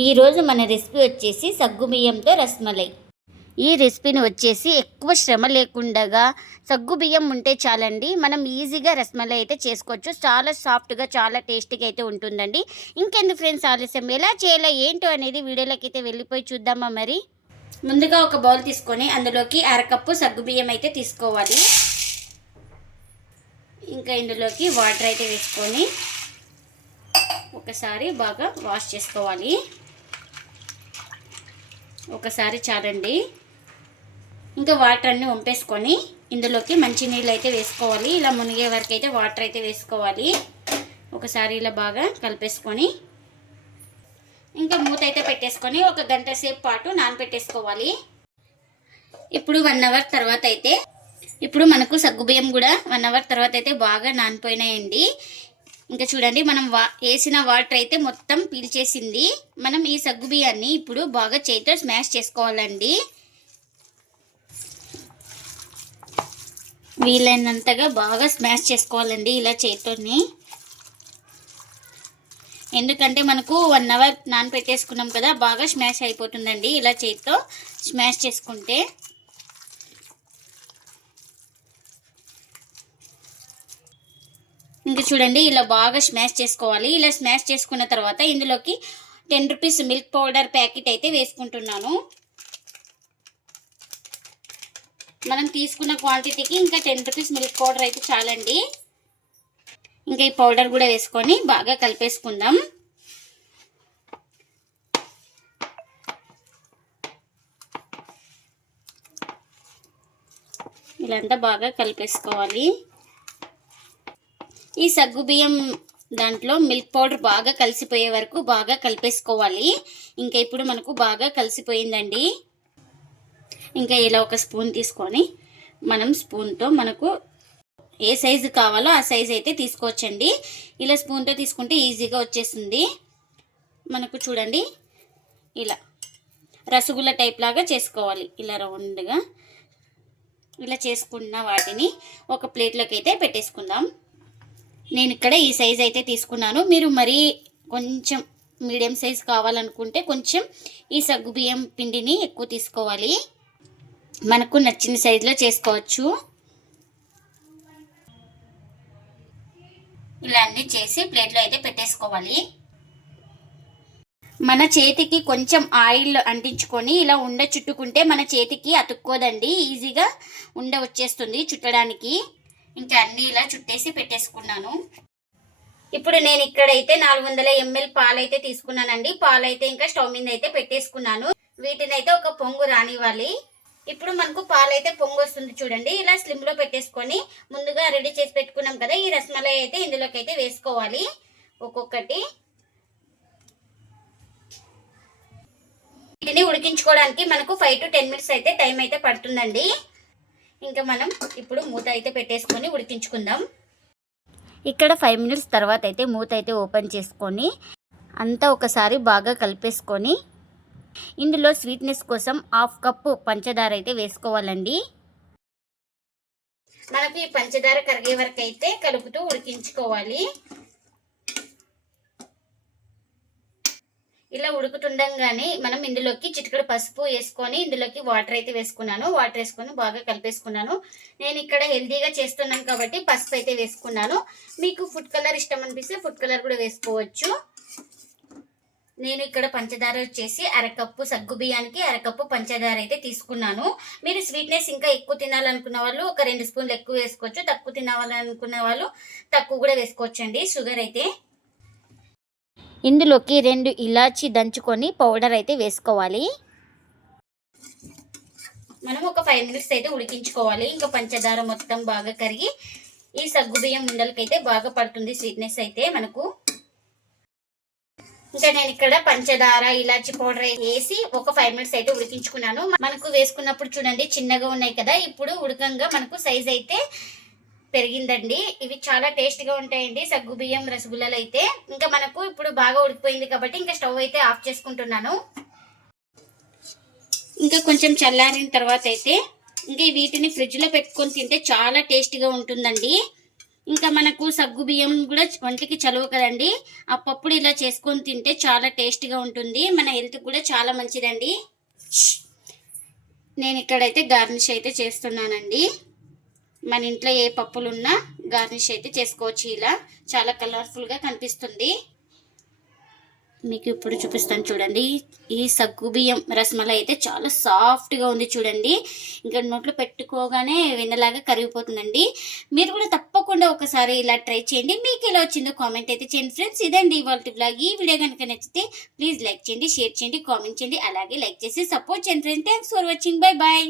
ఈరోజు మన రెసిపీ వచ్చేసి సగ్గుబియ్యంతో రస్మలై. ఈ రెసిపీని వచ్చేసి ఎక్కువ శ్రమ లేకుండా సగ్గుబియ్యం ఉంటే చాలండి. మనం ఈజీగా రస్మలై అయితే చేసుకోవచ్చు. చాలా సాఫ్ట్గా చాలా టేస్టీగా అయితే ఉంటుందండి. ఇంకెందుకు ఫ్రెండ్స్ ఆలస్యం? ఎలా చేయాలో? ఏంటో అనేది వీడియోలోకి అయితే వెళ్ళిపోయి చూద్దామా మరి? ముందుగా ఒక బౌల్ తీసుకొని అందులోకి అరకప్పు సగ్గుబియ్యం అయితే తీసుకోవాలి. ఇంకా ఇందులోకి వాటర్ అయితే వేసుకొని ఒకసారి బాగా వాష్ చేసుకోవాలి. ఒకసారి చాలండి ఇంకా వాటర్ అన్నీ వంపేసుకొని ఇందులోకి మంచి నీళ్ళు అయితే వేసుకోవాలి. ఇలా మునిగే వరకు అయితే వాటర్ అయితే వేసుకోవాలి. ఒకసారి ఇలా బాగా కలిపేసుకొని ఇంకా మూత అయితే పెట్టేసుకొని ఒక గంట సేపు పాటు నానపెట్టేసుకోవాలి. ఇప్పుడు వన్ అవర్ తర్వాత అయితే ఇప్పుడు మనకు సగ్గుబియ్యం కూడా వన్ అవర్ తర్వాత అయితే బాగా నానిపోయినాయండి. ఇంకా చూడండి మనం వా వేసిన వాటర్ అయితే మొత్తం పీల్చేసింది. మనం ఈ సగ్గు బియ్యాన్ని ఇప్పుడు బాగా చేతితో స్మాష్ చేసుకోవాలండి. వీలైనంతగా బాగా స్మాష్ చేసుకోవాలండి ఇలా చేతితోని. ఎందుకంటే మనకు వన్ అవర్ నానపెట్టేసుకున్నాం కదా బాగా స్మాష్ అయిపోతుందండి ఇలా చేతితో స్మాష్ చేసుకుంటే. ఇంకా చూడండి ఇలా బాగా స్మాష్ చేసుకోవాలి. ఇలా స్మాష్ చేసుకున్న తర్వాత ఇందులోకి ten rupees milk powder packet అయితే వేసుకుంటున్నాను. మనం తీసుకున్న క్వాంటిటీకి ఇంకా టెన్ రూపీస్ మిల్క్ పౌడర్ అయితే చాలండి. ఇంకా ఈ పౌడర్ కూడా వేసుకొని బాగా కలిపేసుకుందాం. ఇలాంతా బాగా కలిపేసుకోవాలి. ఈ సగ్గు బియ్యం దాంట్లో మిల్క్ పౌడర్ బాగా కలిసిపోయే వరకు బాగా కలిపేసుకోవాలి. ఇంకా ఇప్పుడు మనకు బాగా కలిసిపోయిందండి. ఇంకా ఇలా ఒక స్పూన్ తీసుకొని మనం స్పూన్తో మనకు ఏ సైజు కావాలో ఆ సైజు అయితే తీసుకోవచ్చండి. ఇలా స్పూన్తో తీసుకుంటే ఈజీగా వచ్చేస్తుంది. మనకు చూడండి ఇలా రసగుల్లా టైప్ లాగా చేసుకోవాలి. ఇలా రౌండ్గా. ఇలా చేసుకున్న వాటిని ఒక ప్లేట్లోకి అయితే పెట్టేసుకుందాం. నేను ఇక్కడ ఈ సైజ్ అయితే తీసుకున్నాను. మీరు మరీ కొంచెం మీడియం సైజ్ కావాలనుకుంటే కొంచెం ఈ సగ్గు బియ్యం పిండిని ఎక్కువ తీసుకోవాలి. మనకు నచ్చిన సైజులో చేసుకోవచ్చు. ఇలా అన్నీ చేసి ప్లేట్లో అయితే పెట్టేసుకోవాలి. మన చేతికి కొంచెం ఆయిల్ అంటించుకొని ఇలా ఉండ చుట్టుకుంటే మన చేతికి అతుక్కోదండి. ఈజీగా ఉండ వచ్చేస్తుంది చుట్టడానికి. ఇంకా అన్నీ ఇలా చుట్టేసి పెట్టేసుకున్నాను. ఇప్పుడు నేను ఇక్కడైతే నాలుగు వందల ఎంఎల్ పాలైతే తీసుకున్నానండి. పాలైతే ఇంకా స్టవ్ మీద అయితే పెట్టేసుకున్నాను. వీటిని అయితే ఒక పొంగు రానివ్వాలి. ఇప్పుడు మనకు పాలైతే పొంగు వస్తుంది చూడండి. ఇలా స్లిమ్లో పెట్టేసుకొని ముందుగా రెడీ చేసి పెట్టుకున్నాం కదా ఈ రసమలై అయితే ఇందులోకి అయితే వేసుకోవాలి. ఒక్కొక్కటి. వీటిని ఉడికించుకోవడానికి మనకు ఫైవ్ టు టెన్ మినిట్స్ అయితే టైం అయితే పడుతుందండి. ఇంకా మనం ఇప్పుడు మూత అయితే పెట్టేసుకొని ఉడికించుకుందాం. ఇక్కడ ఫైవ్ మినిట్స్ తర్వాత అయితే మూత అయితే ఓపెన్ చేసుకొని అంతా ఒకసారి బాగా కలిపేసుకొని ఇందులో స్వీట్నెస్ కోసం హాఫ్ కప్పు పంచదార అయితే వేసుకోవాలండి. మనకి పంచదార కరిగే వరకు అయితే కలుపుతూ ఉడికించుకోవాలి. ఇలా ఉడుకుతుండగానే మనం ఇందులోకి చిటికడ పసుపు వేసుకొని ఇందులోకి వాటర్ అయితే వేసుకున్నాను. వాటర్ వేసుకొని బాగా కలిపేసుకున్నాను. నేను ఇక్కడ హెల్తీగా చేస్తున్నాను కాబట్టి పసుపు అయితే వేసుకున్నాను. మీకు ఫుడ్ కలర్ ఇష్టం అనిపిస్తే ఫుడ్ కలర్ కూడా వేసుకోవచ్చు. నేను ఇక్కడ పంచదార వచ్చేసి అరకప్పు సగ్గు బియ్యానికి అరకప్పు పంచదార అయితే తీసుకున్నాను. మీరు స్వీట్నెస్ ఇంకా ఎక్కువ తినాలనుకున్న వాళ్ళు ఒక రెండు స్పూన్లు ఎక్కువ వేసుకోవచ్చు. తక్కువ తినాలనుకున్న వాళ్ళు తక్కువ కూడా వేసుకోవచ్చండి. షుగర్ అయితే ఇందులోకి రెండు ఇలాచి దంచుకొని పౌడర్ అయితే వేసుకోవాలి. మనం ఒక ఫైవ్ మినిట్స్ అయితే ఉడికించుకోవాలి. ఇంకా పంచదార మొత్తం బాగా కరిగి ఈ సగ్గుబియ్యం ఉండలకైతే బాగా పడుతుంది స్వీట్నెస్ అయితే మనకు. ఇంకా నేను ఇక్కడ పంచదార ఇలాచి పౌడర్ వేసి ఒక ఫైవ్ మినిట్స్ అయితే ఉడికించుకున్నాను. మనకు వేసుకున్నప్పుడు చూడండి చిన్నగా ఉన్నాయి కదా. ఇప్పుడు ఉడకంగా మనకు సైజ్ అయితే పెరిగిందండి. ఇవి చాలా టేస్ట్గా ఉంటాయండి. సగ్గు బియ్యం రసగుల్లలు అయితే. ఇంకా మనకు ఇప్పుడు బాగా ఉడికిపోయింది కాబట్టి ఇంకా స్టవ్ అయితే ఆఫ్ చేసుకుంటున్నాను. ఇంకా కొంచెం చల్లారిన తర్వాత అయితే ఇంకా వీటిని ఫ్రిడ్జ్లో పెట్టుకొని తింటే చాలా టేస్టీగా ఉంటుందండి. ఇంకా మనకు సగ్గు బియ్యం కూడా వంటికి చలువ కదండి. అప్పప్పుడు ఇలా చేసుకొని తింటే చాలా టేస్ట్గా ఉంటుంది. మన హెల్త్ కూడా చాలా మంచిదండి. నేను ఇక్కడైతే గార్నిష్ అయితే చేస్తున్నానండి. మన ఇంట్లో ఏ పప్పులు ఉన్నా గార్నిష్ అయితే చేసుకోవచ్చు ఇలా. చాలా కలర్ఫుల్గా కనిపిస్తుంది. మీకు ఇప్పుడు చూపిస్తాను చూడండి. ఈ సగ్గు బియ్యం రసమలై అయితే చాలా సాఫ్ట్గా ఉంది చూడండి. ఇంకా నోట్లో పెట్టుకోగానే వెన్నలాగా కరిగిపోతుందండి. మీరు కూడా తప్పకుండా ఒకసారి ఇలా ట్రై చేయండి. మీకు ఎలా వచ్చిందో కామెంట్ అయితే చేయండి ఫ్రెండ్స్. ఇదండి ఇవాళ బ్లాగ్ ఈ వీడియో కనుక నచ్చితే ప్లీజ్ లైక్ చేయండి షేర్ చేయండి కామెంట్ చేయండి. అలాగే లైక్ చేసి సపోర్ట్ చేయండి friends. Thanks for watching. Bye bye.